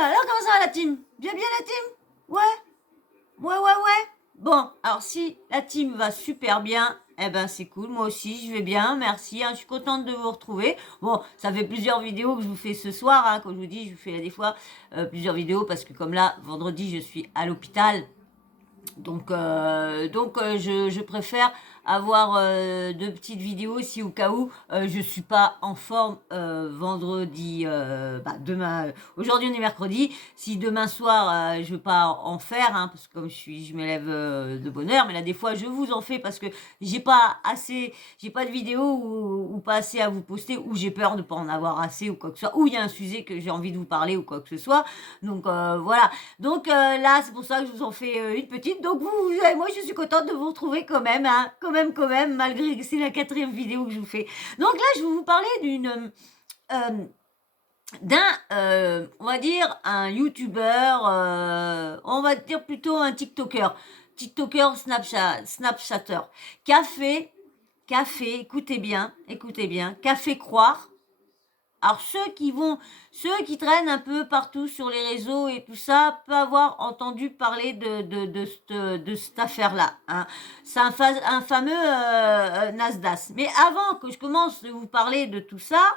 mais alors comment ça va la team? Bien la team? Ouais, ouais. Bon, alors si la team va super bien, eh ben c'est cool, moi aussi je vais bien, merci, hein, je suis contente de vous retrouver. Bon, ça fait plusieurs vidéos que je vous fais ce soir, hein, comme je vous dis, je vous fais des fois plusieurs vidéos parce que comme là, vendredi, je suis à l'hôpital. Donc, je préfère avoir deux petites vidéos si au cas où je suis pas en forme vendredi, demain. Aujourd'hui on est mercredi. Si demain soir je veux pas en faire, hein, parce que comme je me lève de bonne heure, mais là des fois je vous en fais parce que j'ai pas de vidéo ou pas assez à vous poster, ou j'ai peur de pas en avoir assez ou quoi que ce soit, ou il y a un sujet que j'ai envie de vous parler ou quoi que ce soit. Donc voilà. Donc là, c'est pour ça que je vous en fais une petite. Donc moi, je suis contente de vous retrouver quand même, hein, quand même, malgré que c'est la 4e vidéo que je vous fais. Donc là, je vais vous parler on va dire, un YouTuber, on va dire plutôt un TikToker Snapchatter, café, écoutez bien, qu'a fait croire. Alors ceux qui traînent un peu partout sur les réseaux et tout ça, peuvent avoir entendu parler de cette affaire-là. Hein. C'est un fameux Nasdaq. Mais avant que je commence de vous parler de tout ça,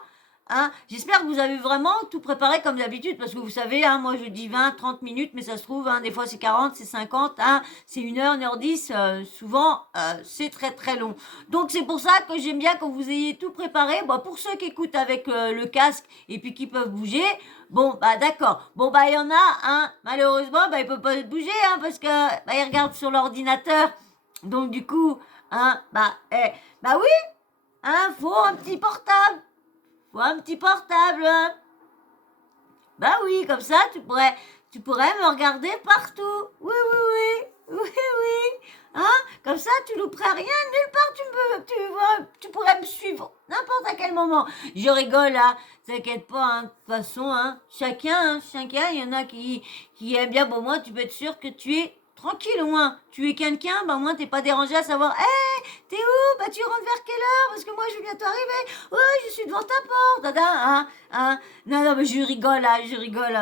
hein, j'espère que vous avez vraiment tout préparé comme d'habitude, parce que vous savez, hein, moi je dis 20, 30 minutes, mais ça se trouve, hein, des fois c'est 40, c'est 50, hein, c'est 1 heure 10, souvent c'est très très long. Donc c'est pour ça que j'aime bien que vous ayez tout préparé. Bon, pour ceux qui écoutent avec le casque et puis qui peuvent bouger, bon bah d'accord. Bon bah il y en a, hein, malheureusement, bah ils peuvent pas bouger, hein, parce que bah ils regardent sur l'ordinateur. Donc du coup, hein, bah oui, hein, faut un petit portable. Faut un petit portable. Hein. Bah oui, comme ça tu pourrais me regarder partout. Oui. Hein? Comme ça, tu louperais rien, nulle part tu pourrais me suivre n'importe à quel moment. Je rigole là, t'inquiète pas, hein. De toute façon, hein, chacun, il y en a qui aiment bien. Bon, moi, tu peux être sûr que tu es tranquille au moins. Tu es quelqu'un, bah au moins t'es pas dérangé à savoir, hé, t'es où? Bah tu rentres vers quelle heure? Parce que moi je vais bientôt arriver. Ouais, je suis devant ta porte, dada, hein. Non, mais je rigole là,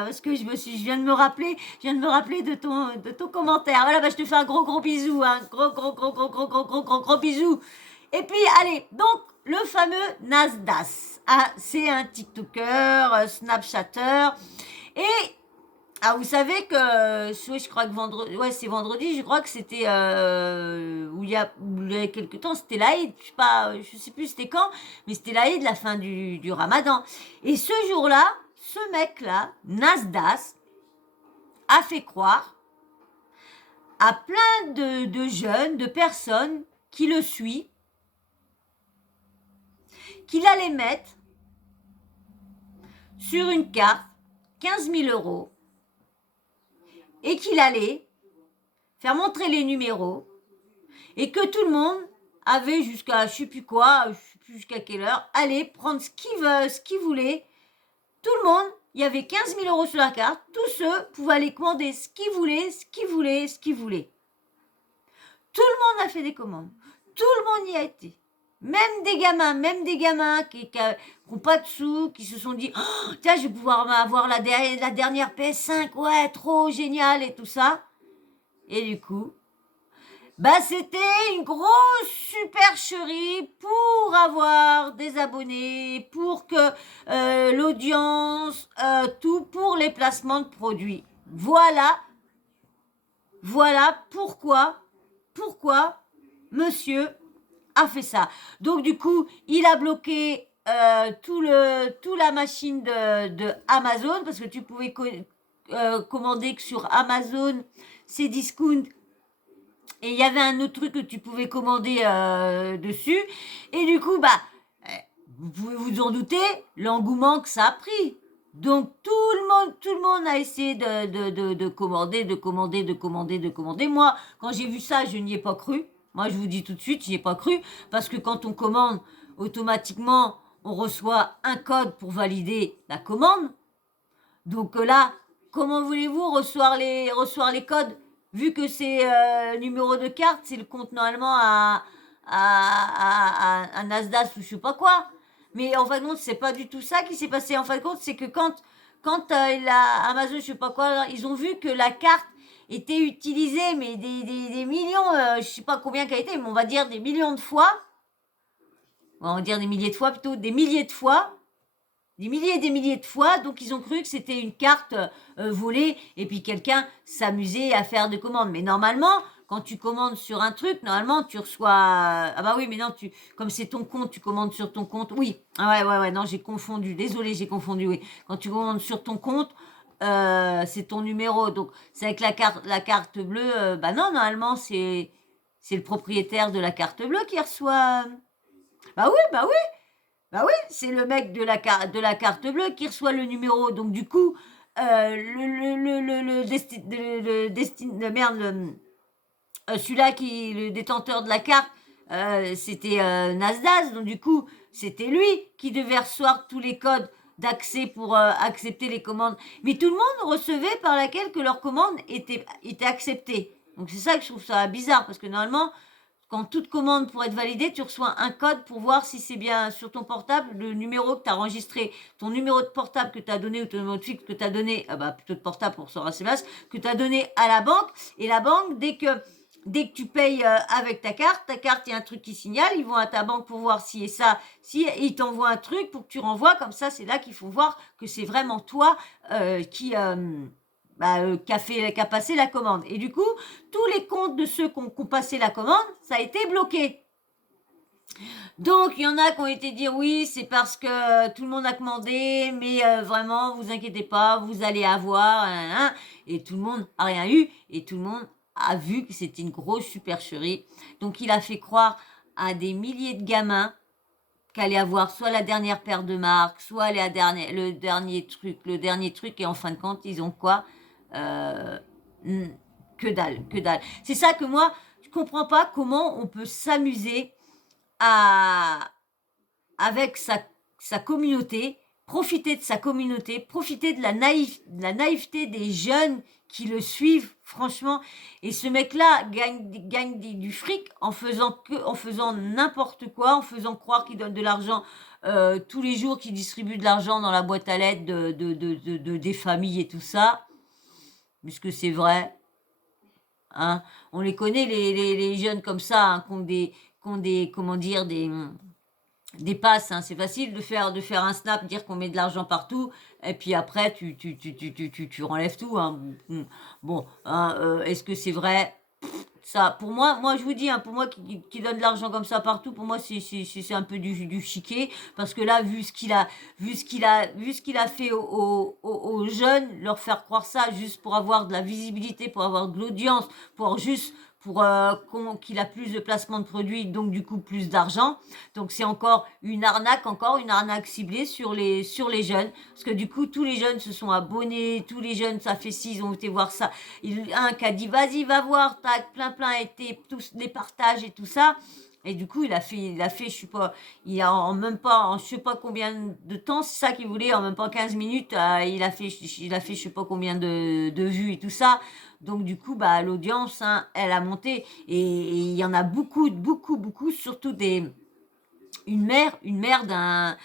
parce que je viens de me rappeler de ton commentaire. Voilà, bah je te fais un gros bisou, hein, gros bisou. Et puis, allez, donc, le fameux Nasdaq, ah, c'est un TikToker, Snapchatter, et ah, vous savez que, je crois que vendredi, ouais, c'est vendredi, je crois que c'était, où il y a quelques temps, c'était l'Aïd, je sais plus c'était quand, mais c'était l'Aïd, la fin du Ramadan. Et ce jour-là, ce mec-là, Nasdaq, a fait croire à plein de jeunes, de personnes qui le suivent, qu'il allait mettre sur une carte 15 000 euros et qu'il allait faire montrer les numéros et que tout le monde avait jusqu'à je sais plus quoi, je sais plus jusqu'à quelle heure, allait prendre ce qu'il voulait. Tout le monde, il y avait 15 000 euros sur la carte, tous ceux pouvaient aller commander ce qu'ils voulaient. Tout le monde a fait des commandes, tout le monde y a été. Même des gamins qui n'ont pas de sous, qui se sont dit oh, tiens, je vais pouvoir avoir la dernière PS5, ouais, trop génial et tout ça. Et du coup, bah c'était une grosse supercherie pour avoir des abonnés, pour que l'audience, tout pour les placements de produits. Voilà pourquoi monsieur a fait ça. Donc du coup, il a bloqué tout la machine de Amazon, parce que tu pouvais commander que sur Amazon, c'est discount. Et il y avait un autre truc que tu pouvais commander dessus. Et du coup, vous pouvez vous en douter, l'engouement que ça a pris. Donc tout le monde a essayé de commander. Moi, quand j'ai vu ça, je n'y ai pas cru. Moi, je vous dis tout de suite, j'y ai pas cru. Parce que quand on commande, automatiquement, on reçoit un code pour valider la commande. Donc là, comment voulez-vous recevoir les codes, vu que c'est numéro de carte, c'est le compte normalement à Nasdaq ou je sais pas quoi. Mais en fin de compte, c'est pas du tout ça qui s'est passé. En fin de compte, c'est que quand quand Amazon, je sais pas quoi, ils ont vu que la carte était utilisée, mais des millions, je sais pas combien qu'elle a été, mais on va dire des millions de fois, on va dire des milliers de fois plutôt, des milliers de fois, des milliers et des milliers de fois, donc ils ont cru que c'était une carte volée, et puis quelqu'un s'amusait à faire des commandes. Mais normalement, quand tu commandes sur un truc, normalement tu reçois... Ah bah oui, mais non, comme c'est ton compte, tu commandes sur ton compte. Oui, ah ouais, non, j'ai confondu. Désolé, j'ai confondu, oui. Quand tu commandes sur ton compte, c'est ton numéro. Donc, c'est avec la carte bleue. Bah non, normalement, c'est le propriétaire de la carte bleue qui reçoit... Bah oui, bah oui. Bah oui, c'est le mec de la carte bleue qui reçoit le numéro. Donc du coup, celui-là le détenteur de la carte, c'était Nasdaq. Donc du coup, c'était lui qui devait recevoir tous les codes d'accès pour accepter les commandes. Mais tout le monde recevait par laquelle que leur commande était acceptée. Donc c'est ça que je trouve ça bizarre, parce que normalement, quand toute commande pour être validée, tu reçois un code pour voir si c'est bien sur ton portable le numéro que tu as enregistré, ton numéro de portable que tu as donné ou ton numéro de fixe que tu as donné, plutôt de portable pour recevoir SMS, que tu as donné à la banque. Et la banque, dès que tu payes avec ta carte, il y a un truc qui signale, ils vont à ta banque pour voir si et ça, si ils t'envoient un truc pour que tu renvoies, comme ça, c'est là qu'il faut voir que c'est vraiment toi qui a passé la commande. Et du coup, tous les comptes de ceux qui ont passé la commande, ça a été bloqué. Donc, il y en a qui ont été dire oui, c'est parce que tout le monde a commandé, mais vraiment, vous inquiétez pas, vous allez avoir, et tout le monde a rien eu, et tout le monde a vu que c'était une grosse supercherie. Donc, il a fait croire à des milliers de gamins qu'allait avoir soit la dernière paire de marques, soit le dernier truc, et en fin de compte, ils ont quoi? Euh, que dalle, que dalle. C'est ça que moi, je comprends pas comment on peut s'amuser à, avec sa communauté, profiter de sa communauté, profiter de la naïveté des jeunes qui le suivent, franchement. Et ce mec-là gagne du fric en faisant n'importe quoi, en faisant croire qu'il donne de l'argent tous les jours, qu'il distribue de l'argent dans la boîte à lettres des familles et tout ça. Puisque c'est vrai, hein. On les connaît, les jeunes comme ça, hein, comment dire, des passes, hein. C'est facile de faire un snap, dire qu'on met de l'argent partout, et puis après, tu renlèves tout, hein. Bon, hein, est-ce que c'est vrai? Ça, pour moi, je vous dis, hein, pour moi qui donne de l'argent comme ça partout, pour moi, c'est un peu du chiquet, parce que là, vu ce qu'il a fait aux jeunes, leur faire croire ça juste pour avoir de la visibilité, pour avoir de l'audience, pour qu'il a plus de placement de produits, donc du coup plus d'argent. Donc c'est encore une arnaque ciblée sur les jeunes, parce que du coup tous les jeunes se sont abonnés, tous les jeunes, ça fait 6, ont été voir ça. Un qui a dit vas-y va voir, tac, plein été, tous les partages et tout ça. Et du coup, il a fait, je sais pas, je sais pas combien de temps, c'est ça qu'il voulait, en même pas 15 minutes, il a fait, je sais pas combien de vues et tout ça. Donc, du coup, l'audience, hein, elle a monté. Et il y en a beaucoup, surtout une mère d'un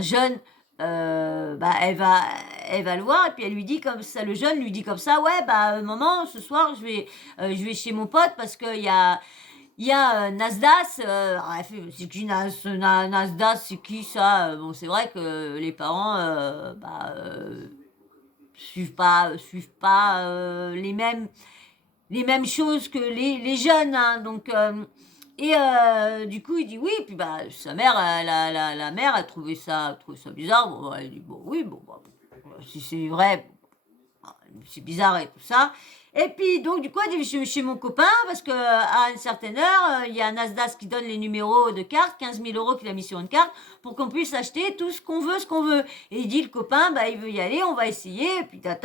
jeune, elle va le voir et puis elle lui dit comme ça, le jeune lui dit comme ça, ouais, maman, ce soir, je vais chez mon pote parce il y a Nasdaq, c'est qui Nasdaq, c'est qui ça? Bon, c'est vrai que les parents, suivent pas les mêmes choses que les jeunes, hein. Donc, du coup, il dit oui. Puis sa mère, la mère, a trouvé ça bizarre. Bon, elle dit bon, oui, bon, si c'est vrai, c'est bizarre et tout ça. Et puis, donc, du coup, elle dit chez mon copain, parce que à une certaine heure, il y a un Nasdaq qui donne les numéros de carte, 15 000 euros qu'il a mis sur une carte, pour qu'on puisse acheter tout ce qu'on veut. Et il dit, le copain, il veut y aller, on va essayer, et puis ta.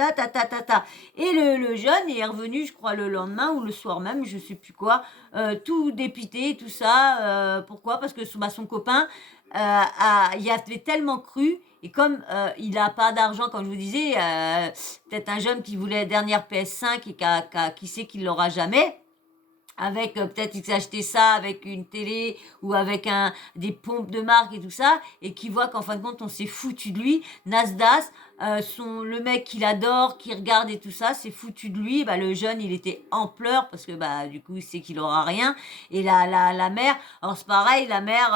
Et le jeune est revenu, je crois, le lendemain ou le soir même, je sais plus quoi, tout dépité, tout ça. Pourquoi? Parce que son copain y avait tellement cru. Et comme il n'a pas d'argent, comme je vous disais, peut-être un jeune qui voulait la dernière PS5 et qui sait qu'il l'aura jamais, avec peut-être qu'ils achetaient ça avec une télé ou avec des pompes de marque et tout ça, et qui voit qu'en fin de compte on s'est foutu de lui. Nasdaq, le mec qu'il adore, qui regarde et tout ça, s'est foutu de lui. Bah, le jeune il était en pleurs parce que bah du coup il sait qu'il aura rien. Et la mère, alors c'est pareil, la mère,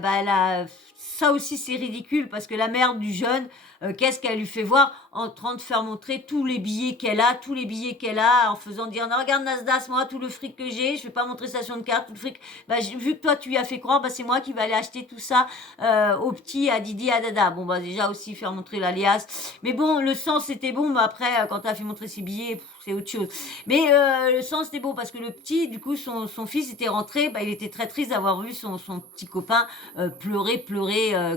bah ça aussi c'est ridicule parce que la mère du jeune, qu'est-ce qu'elle lui fait voir en train de faire montrer tous les billets qu'elle a, en faisant dire non, regarde Nasdaq, moi tout le fric que j'ai, je vais pas montrer station de carte, tout le fric, bah vu que toi tu lui as fait croire, bah c'est moi qui vais aller acheter tout ça au petit, à Didi, à Dada. Bon bah déjà aussi faire montrer l'alias, mais bon le sens c'était bon, mais après quand t'as fait montrer ses billets, c'est autre chose. Mais le sens c'était bon parce que le petit, du coup son fils était rentré, bah il était très triste d'avoir vu son petit copain pleurer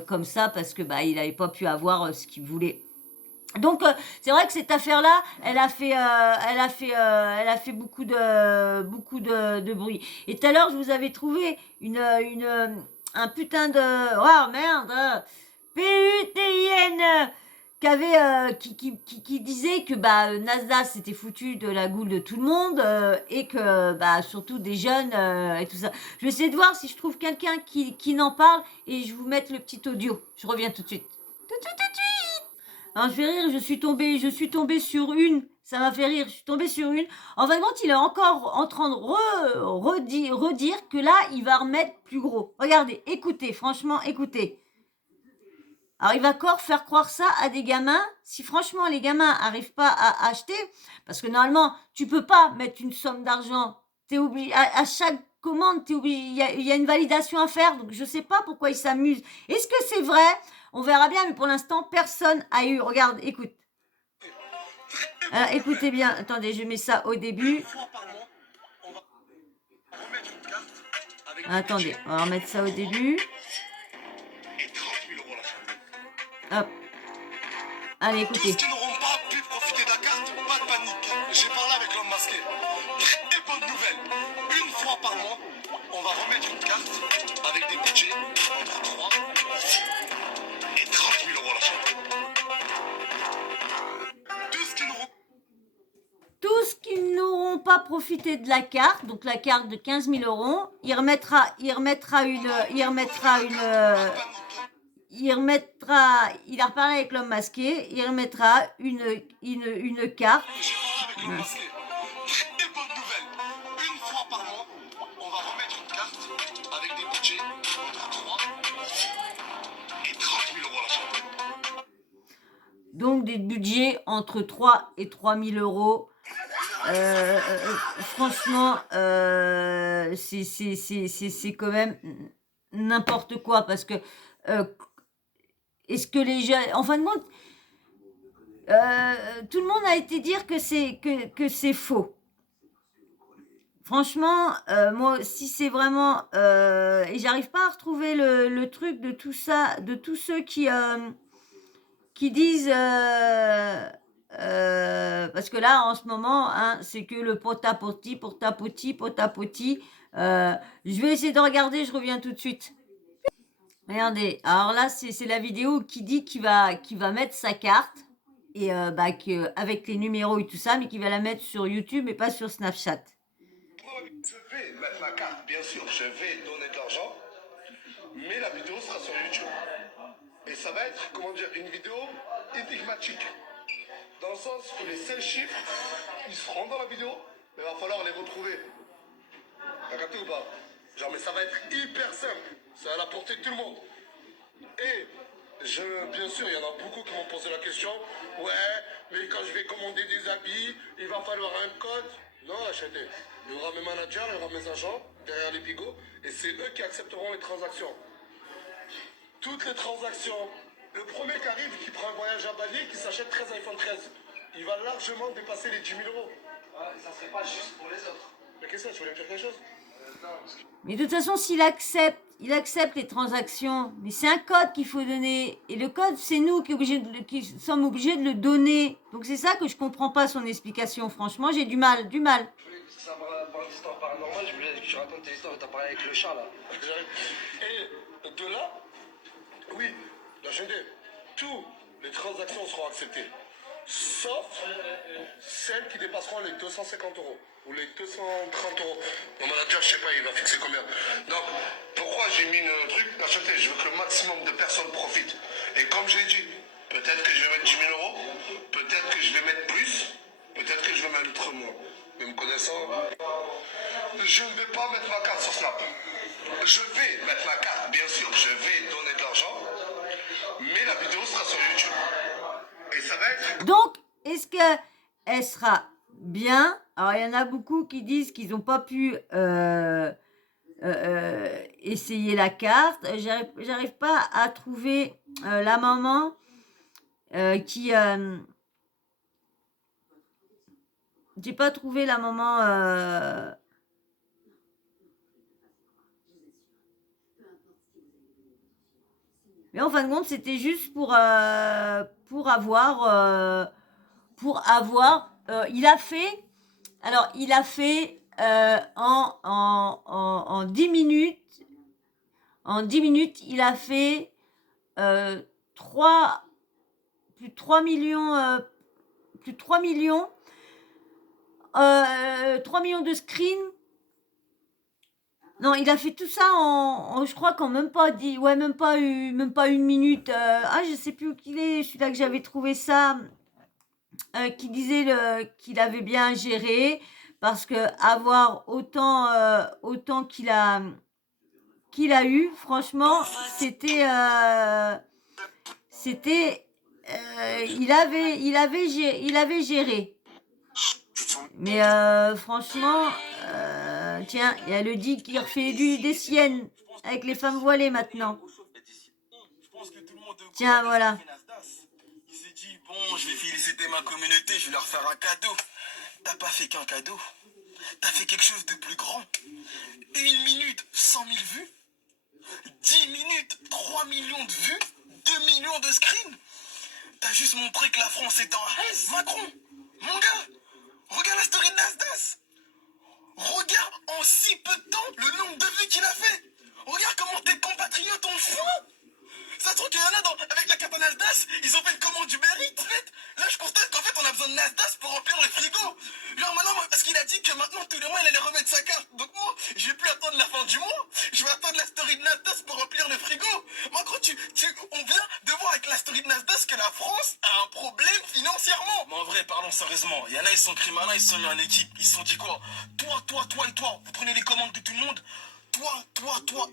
comme ça parce que bah il avait pas pu avoir ce qu'il voulait. Donc c'est vrai que cette affaire-là, elle a fait beaucoup de bruit. Et tout à l'heure, je vous avais trouvé un putain de, oh merde, PUTIN qui disait que bah Nasdaq s'était foutu de la goule de tout le monde et que bah surtout des jeunes et tout ça. Je vais essayer de voir si je trouve quelqu'un qui n'en parle et je vous mette le petit audio. Je reviens tout de suite. Tout de suite, tout de suite. Hein, je vais rire, je suis tombée sur une, ça m'a fait rire, je suis tombée sur une. En fin de compte, il est encore en train de redire que là, il va remettre plus gros. Regardez, écoutez, franchement, écoutez. Alors, il va encore faire croire ça à des gamins. Si franchement, les gamins n'arrivent pas à acheter, parce que normalement, tu peux pas mettre une somme d'argent. T'es obligé, à chaque commande, t'es obligé, il y a une validation à faire, donc je sais pas pourquoi ils s'amusent. Est-ce que c'est vrai? On verra bien, mais pour l'instant, personne a eu. Regarde, écoute. Alors, écoutez bien. Attendez, je mets ça au début. Attendez, on va remettre ça au début. Hop. Allez, écoutez. Tous ceux qui n'auront pas pu profiter de la carte, pas de panique. J'ai parlé avec l'homme masqué. Très bonne nouvelle. Une fois par mois, on va remettre une carte avec des budgets entre 3 et 30 000 euros l'achat. Tous qui n'auront pas profité de la carte, donc la carte de 15 000 euros, il remettra il a reparlé avec l'homme masqué, il remettra une carte. Très bonne nouvelle. Une fois par mois, on va remettre une carte avec des budgets entre 3 et 30 000 euros l'achat. Donc des budgets entre 3 et 3 000 euros. Franchement, c'est quand même n'importe quoi parce que est-ce que les jeunes, en fin de compte, tout le monde a été dire que c'est faux. Franchement, moi, si c'est vraiment, et j'arrive pas à retrouver le truc de tout ça, de tous ceux qui disent, parce que là, en ce moment, hein, c'est que le pot-à-poti, pot-à-poti. Je vais essayer de regarder, je reviens tout de suite. Regardez, alors là, c'est la vidéo qui dit qu'il va mettre sa carte, et avec les numéros et tout ça, mais qu'il va la mettre sur YouTube et pas sur Snapchat. Je vais mettre la carte, bien sûr, je vais donner de l'argent, mais la vidéo sera sur YouTube. Et ça va être, comment dire, une vidéo énigmatique. Dans le sens où les 5 chiffres, ils seront dans la vidéo, mais il va falloir les retrouver. T'as capté ou pas? Genre, mais ça va être hyper simple. Ça va à la portée de tout le monde. Et, bien sûr, il y en a beaucoup qui m'ont posé la question. Ouais, mais quand je vais commander des habits, il va falloir un code. Non, achetez. Il y aura mes managers, il y aura mes agents derrière les bigots, et c'est eux qui accepteront les transactions. Toutes les transactions. Le premier qui arrive, qui prend un voyage à Bali, qui s'achète 13 iPhone 13, il va largement dépasser les 10 000 euros. Ah, ça serait pas juste pour les autres. Mais qu'est-ce que tu voulais me dire quelque chose? Mais de toute façon, il accepte les transactions. Mais c'est un code qu'il faut donner. Et le code, c'est nous qui sommes obligés de le donner. Donc c'est ça que je comprends pas son explication. Franchement, j'ai du mal. Je voulais que ça parle d'histoire paranormale, je voulais que tu racontes tes histoires, t'as parlé avec le chat là. Et de là, oui, la chaîne, toutes les transactions seront acceptées. sauf celles qui dépasseront les 250 euros ou les 230 euros. Mon manager, je sais pas, il va fixer combien. Donc, pourquoi j'ai mis un truc? Acheter, je veux que le maximum de personnes profitent. Et comme j'ai dit, peut-être que je vais mettre 10 000 euros, peut-être que je vais mettre plus, peut-être que je vais mettre moins. Mais me connaissant, je ne vais pas mettre ma carte sur Snap. Je vais mettre ma carte, bien sûr, je vais donner de l'argent, mais la vidéo sera sur YouTube. Et ça va être... Donc, est-ce qu'elle sera bien? Alors, il y en a beaucoup qui disent qu'ils n'ont pas pu essayer la carte. J'arrive pas à trouver la maman qui... j'ai pas trouvé la maman... Mais en fin de compte, c'était juste pour avoir... il a fait... Alors, il a fait en 10 minutes... En 10 minutes, il a fait 3... Plus de 3 millions... plus de 3 millions... 3 millions de screens. Non, il a fait tout ça je crois qu'en même pas même pas une minute. Je sais plus où qu'il est, celui-là que j'avais trouvé ça, qui disait qu'il avait bien géré, parce que avoir autant qu'il a eu, franchement, c'était il avait géré. Mais franchement, tiens, il y a le dit qui refait des siennes avec les femmes voilées maintenant. Tiens, voilà. Il s'est dit, bon, je vais féliciter ma communauté, je vais leur faire un cadeau. T'as pas fait qu'un cadeau. T'as fait quelque chose de plus grand. 1 minute, 100 000 vues. 10 minutes, 3 millions de vues. 2 millions de screens. T'as juste montré que la France est en haisse. Macron, mon gars, regarde la story de Nasdaq. Regarde en si peu de temps le nombre de vues qu'il a fait. Regarde comment tes compatriotes ont faim. Ça se trouve qu'il y en a avec la carte Nasdaq, ils ont fait une commande Uber Eats, en fait. Là, je constate qu'en fait, on a besoin de Nasdaq pour remplir le frigo. Genre maintenant, parce qu'il a dit que maintenant, tous les mois, il allait remettre sa carte. Donc moi, je vais plus attendre la fin du mois. Je vais attendre la story de Nasdaq pour remplir le frigo. Macron, on vient de voir avec la story de Nasdaq que la France a un problème financièrement. Mais en vrai, parlons sérieusement. Il y en a, ils sont pris malins, ils se sont mis en équipe. Ils se sont dit quoi? Toi et toi, vous prenez les commandes de tout le monde. Toi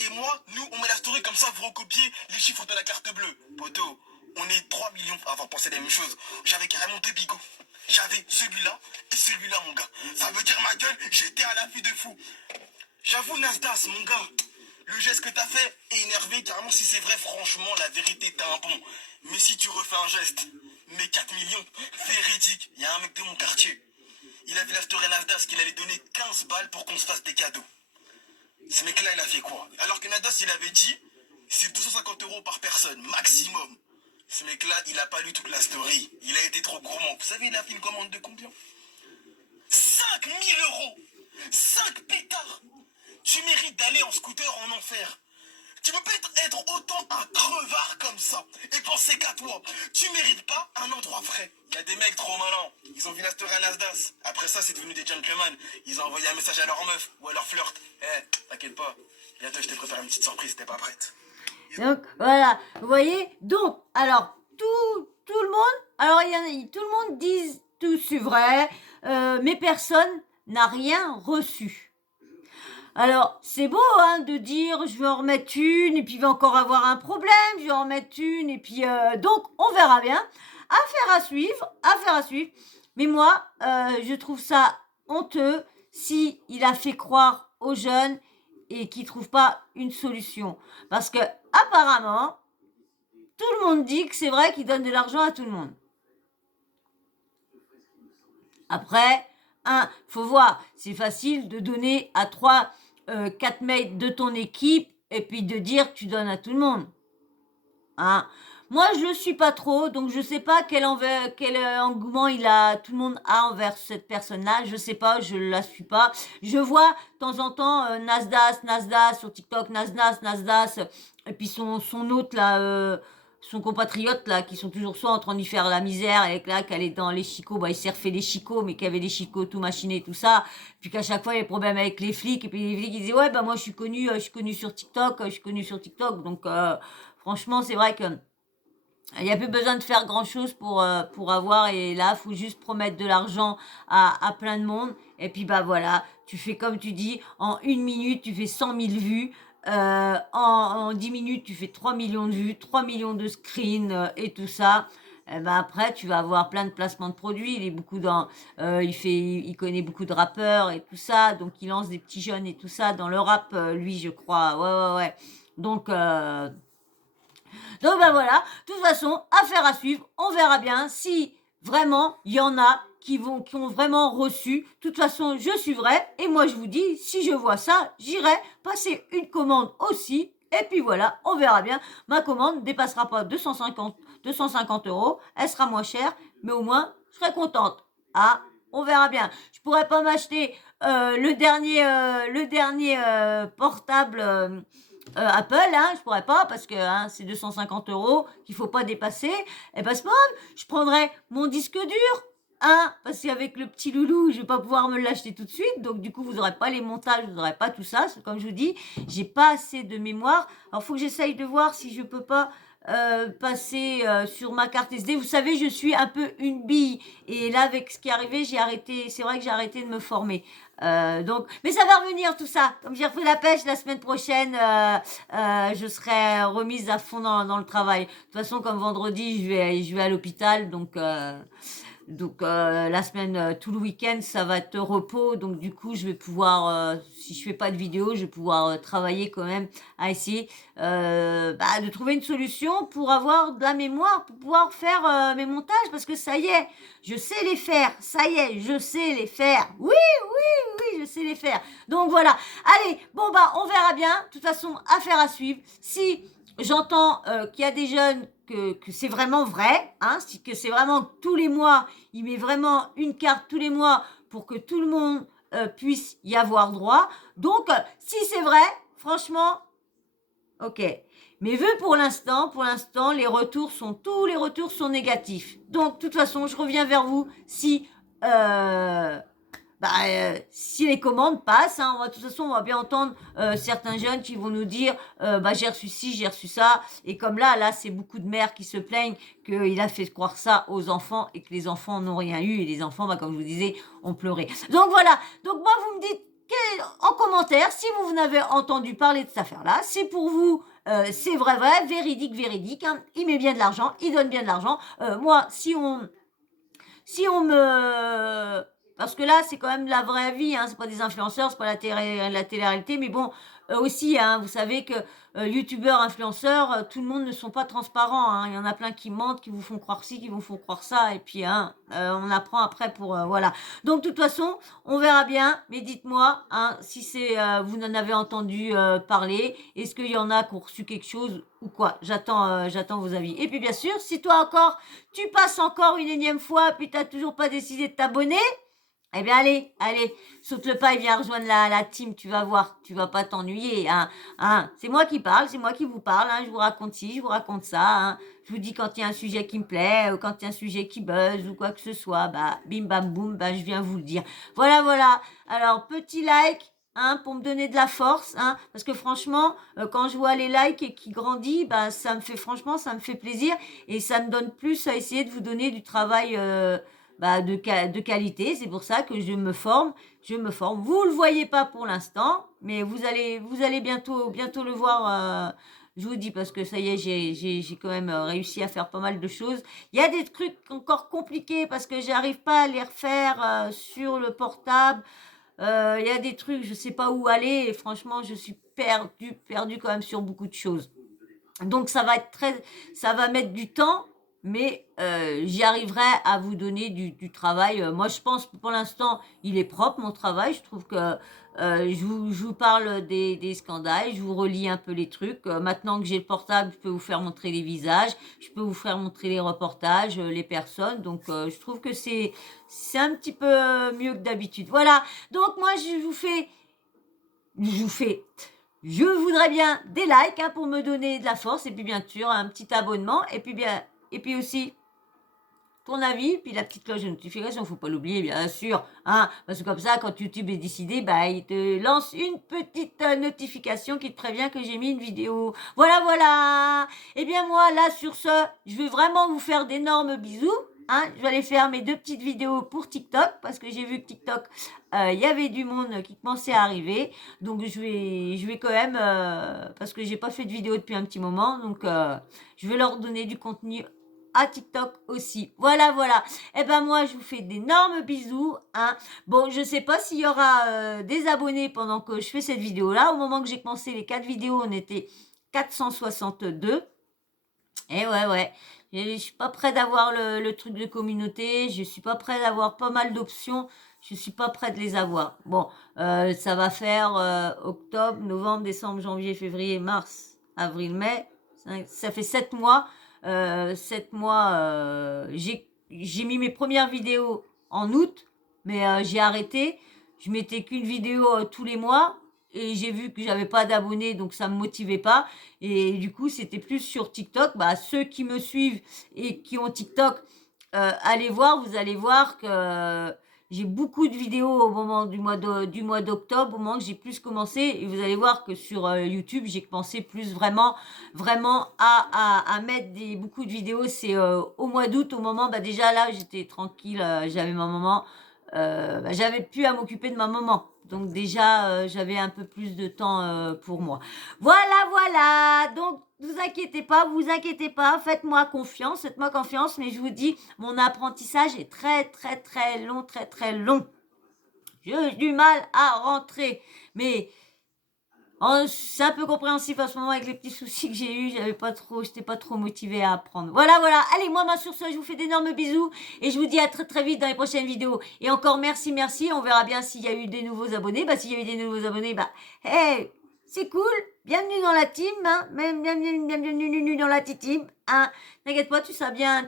et moi, nous, on met la story comme ça, vous recopiez les chiffres de la carte bleue. Poto, on est 3 millions à avoir pensé la même chose. J'avais carrément 2 bigots. J'avais celui-là et celui-là, mon gars. Ça veut dire ma gueule, j'étais à l'affût de fou. J'avoue, Nasdaq, mon gars, le geste que t'as fait est énervé, carrément, si c'est vrai, franchement, la vérité, t'as un bon. Mais si tu refais un geste, mais 4 millions, véridique, il y a un mec de mon quartier. Il a vu la story Nasdaq qu'il allait donner 15 balles pour qu'on se fasse des cadeaux. Ce mec-là, il a fait quoi? Alors que Nadas, il avait dit, c'est 250 euros par personne, maximum. Ce mec-là, il a pas lu toute la story. Il a été trop gourmand. Vous savez, il a fait une commande de combien? 5 000 euros. 5 pétards. Tu mérites d'aller en scooter en enfer. Tu peux pas être autant un crevard comme ça et penser qu'à toi. Tu mérites pas un endroit frais. Il y a des mecs trop malins. Ils ont vu la story à Nasdaq. Après ça, c'est devenu des gentlemen. Ils ont envoyé un message à leur meuf ou à leur flirt. T'inquiète pas. Bientôt, je t'ai préparé une petite surprise. T'es pas prête. Donc, voilà. Vous voyez? Donc, alors, tout le monde... Alors, tout le monde dit tout c'est vrai, mais personne n'a rien reçu. Alors, c'est beau de dire je vais en remettre une et puis il va encore avoir un problème, je vais en remettre une et puis donc on verra bien. Affaire à suivre. Mais moi, je trouve ça honteux si il a fait croire aux jeunes et qu'ils ne trouvent pas une solution. Parce que apparemment, tout le monde dit que c'est vrai qu'il donne de l'argent à tout le monde. Après, faut voir, c'est facile de donner à 4 mates de ton équipe et puis de dire que tu donnes à tout le monde. Moi, je ne le suis pas trop, donc je ne sais pas quel engouement tout le monde a envers cette personne-là. Je ne sais pas, je ne la suis pas. Je vois de temps en temps Nasdaq sur TikTok, Nasdaq, et puis son autre là, son compatriote là, qui sont toujours soit en train d'y faire la misère, et là qu'elle est dans les chicots, bah il s'est refait les chicots, mais qu'il y avait des chicots tout machinés, tout ça, puis qu'à chaque fois il y a des problèmes avec les flics, et puis les flics ils disaient ouais bah moi je suis connu sur TikTok, je suis connu sur TikTok, donc franchement c'est vrai que il n'y a plus besoin de faire grand-chose pour avoir, et là, faut juste promettre de l'argent à plein de monde, et puis bah voilà, tu fais comme tu dis, en 1 minute, tu fais 100 000 vues, en 10 minutes, tu fais 3 millions de vues, 3 millions de screens et tout ça. Et ben après, tu vas avoir plein de placements de produits. Il est beaucoup dans, il connaît beaucoup de rappeurs et tout ça, donc il lance des petits jeunes et tout ça dans le rap, lui, je crois. Ouais, ouais, ouais. Donc ben voilà, de toute façon, affaire à suivre, on verra bien si vraiment il y en a qui ont vraiment reçu. De toute façon, je suivrai, et moi je vous dis, si je vois ça, j'irai passer une commande aussi, et puis voilà, on verra bien. Ma commande ne dépassera pas 250 euros, elle sera moins chère, mais au moins, je serai contente. Ah, on verra bien. Je pourrais pas m'acheter le dernier portable Apple, hein, je pourrais pas parce que hein, c'est 250 euros qu'il faut pas dépasser. Et ben c'est pas grave, je prendrai mon disque dur, hein, parce qu'avec le petit loulou, je vais pas pouvoir me l'acheter tout de suite. Donc du coup, vous aurez pas les montages, vous aurez pas tout ça. Comme je vous dis, j'ai pas assez de mémoire. Alors faut que j'essaye de voir si je peux pas passer sur ma carte SD. Vous savez, je suis un peu une bille. Et là, avec ce qui est arrivé, j'ai arrêté. C'est vrai que j'ai arrêté de me former. Donc, mais ça va revenir tout ça. Comme j'ai refait la pêche la semaine prochaine, je serai remise à fond dans le travail. De toute façon, comme vendredi, je vais à l'hôpital, donc la semaine, tout le week-end, ça va être repos. Donc du coup, je vais pouvoir, si je fais pas de vidéo, je vais pouvoir travailler quand même à essayer de trouver une solution pour avoir de la mémoire, pour pouvoir faire mes montages, parce que ça y est, je sais les faire. Ça y est, je sais les faire. Oui, oui, oui, je sais les faire. Donc voilà. Allez, bon bah on verra bien. De toute façon, affaire à suivre. Si j'entends qu'il y a des jeunes que c'est vraiment vrai, hein, que c'est vraiment tous les mois, il met vraiment une carte tous les mois pour que tout le monde puisse y avoir droit. Donc, si c'est vrai, franchement, ok. Mais vu pour l'instant, tous les retours sont négatifs. Donc, de toute façon, je reviens vers vous si si les commandes passent, hein, de toute façon, on va bien entendre certains jeunes qui vont nous dire j'ai reçu ci, j'ai reçu ça. Et comme là, c'est beaucoup de mères qui se plaignent qu'il a fait croire ça aux enfants et que les enfants n'ont rien eu. Et les enfants, comme je vous disais, ont pleuré. Donc voilà. Donc moi, vous me dites en commentaire si vous avez entendu parler de cette affaire-là. C'est pour vous, c'est vrai, véridique. Hein. Il met bien de l'argent, il donne bien de l'argent. Moi, si on me... Parce que là, c'est quand même la vraie vie, hein. C'est pas des influenceurs, c'est pas la télé-réalité, mais bon, aussi, hein, vous savez que youtubeurs, influenceurs, tout le monde ne sont pas transparents, hein. Il y en a plein qui mentent, qui vous font croire ci, qui vous font croire ça, et puis hein, on apprend après pour... voilà. Donc, de toute façon, on verra bien, mais dites-moi, hein, si vous en avez entendu parler, est-ce qu'il y en a qui ont reçu quelque chose ou quoi. J'attends vos avis. Et puis, bien sûr, si toi encore, tu passes encore une énième fois, puis tu n'as toujours pas décidé de t'abonner, eh bien, allez, saute le pas et viens rejoindre la team, tu vas voir, tu vas pas t'ennuyer, hein. C'est moi qui parle, c'est moi qui vous parle, hein. Je vous raconte ci, je vous raconte ça, hein. Je vous dis quand il y a un sujet qui me plaît, ou quand il y a un sujet qui buzz, ou quoi que ce soit, bim, bam, boum, je viens vous le dire. Voilà. Alors, petit like, hein, pour me donner de la force, hein, parce que franchement, quand je vois les likes et qui grandit, ça me fait plaisir, et ça me donne plus à essayer de vous donner du travail, de qualité. C'est pour ça que je me forme. Vous le voyez pas pour l'instant, mais vous allez bientôt le voir. Je vous dis parce que ça y est, j'ai quand même réussi à faire pas mal de choses. Il y a des trucs encore compliqués parce que j'arrive pas à les refaire sur le portable. Il y a des trucs, je sais pas où aller, et franchement, je suis perdue quand même sur beaucoup de choses. Donc ça va mettre du temps, mais j'y arriverai à vous donner du travail. Moi, je pense que pour l'instant, il est propre, mon travail. Je trouve que je vous parle des scandales, je vous relis un peu les trucs. Maintenant que j'ai le portable, je peux vous faire montrer les visages, je peux vous faire montrer les reportages, les personnes. Donc, je trouve que c'est un petit peu mieux que d'habitude. Voilà, donc moi, je je voudrais bien des likes hein, pour me donner de la force et puis bien sûr un petit abonnement et puis aussi ton avis, puis la petite cloche de notification, faut pas l'oublier bien sûr, hein, parce que comme ça quand YouTube est décidé, bah il te lance une petite notification qui te prévient que j'ai mis une vidéo. Voilà, voilà. Et bien moi là sur ce, je vais vraiment vous faire d'énormes bisous. Hein, je vais aller faire mes 2 petites vidéos pour TikTok parce que j'ai vu que TikTok, il y avait du monde qui commençait à arriver. Donc je vais quand même, parce que j'ai pas fait de vidéo depuis un petit moment, donc je vais leur donner du contenu à TikTok aussi. Voilà, voilà. Et ben moi, je vous fais d'énormes bisous. Hein. Bon, je sais pas s'il y aura des abonnés pendant que je fais cette vidéo-là. Au moment que j'ai commencé les 4 vidéos, on était 462. Et ouais. Je suis pas prêt d'avoir le truc de communauté. Je suis pas prêt d'avoir pas mal d'options. Je suis pas prêt de les avoir. Bon, ça va faire octobre, novembre, décembre, janvier, février, mars, avril, mai. Ça fait 7 mois. 7 mois, j'ai mis mes premières vidéos en août, mais j'ai arrêté. Je mettais qu'une vidéo tous les mois et j'ai vu que j'avais pas d'abonnés, donc ça me motivait pas. Et du coup, c'était plus sur TikTok. Bah, ceux qui me suivent et qui ont TikTok, allez voir, vous allez voir que j'ai beaucoup de vidéos au moment du mois d'octobre, au moment que j'ai plus commencé. Et vous allez voir que sur YouTube, j'ai commencé plus vraiment à mettre beaucoup de vidéos. C'est au mois d'août, au moment, bah déjà là, j'étais tranquille, j'avais ma maman. Bah, j'avais plus à m'occuper de ma maman. Donc déjà, j'avais un peu plus de temps pour moi. Voilà. Donc, vous inquiétez pas, faites-moi confiance, mais je vous dis, mon apprentissage est très long. J'ai du mal à rentrer, mais c'est un peu compréhensif en ce moment avec les petits soucis que j'ai eus, j'étais pas trop motivée à apprendre. Voilà. Allez, moi, sur ce, je vous fais d'énormes bisous et je vous dis à très vite dans les prochaines vidéos. Et encore merci. On verra bien s'il y a eu des nouveaux abonnés. Bah, s'il y a eu des nouveaux abonnés, bah, hey, c'est cool. Bienvenue dans la team, hein. Bienvenue dans la team, hein. T'inquiète pas, tu seras bien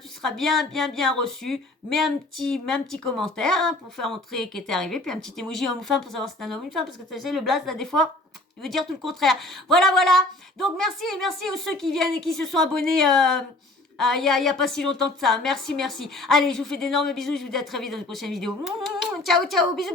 reçu. Mets un petit commentaire, hein, pour faire montrer qu'il était arrivé, puis un petit emoji homme ou femme pour savoir si c'est un homme ou une femme, parce que tu sais, le blaze, là, des fois, il veut dire tout le contraire. Voilà. Donc, merci aux ceux qui viennent et qui se sont abonnés, il y a pas si longtemps que ça. Merci. Allez, je vous fais d'énormes bisous, je vous dis à très vite dans une prochaine vidéo. Ciao, bisous.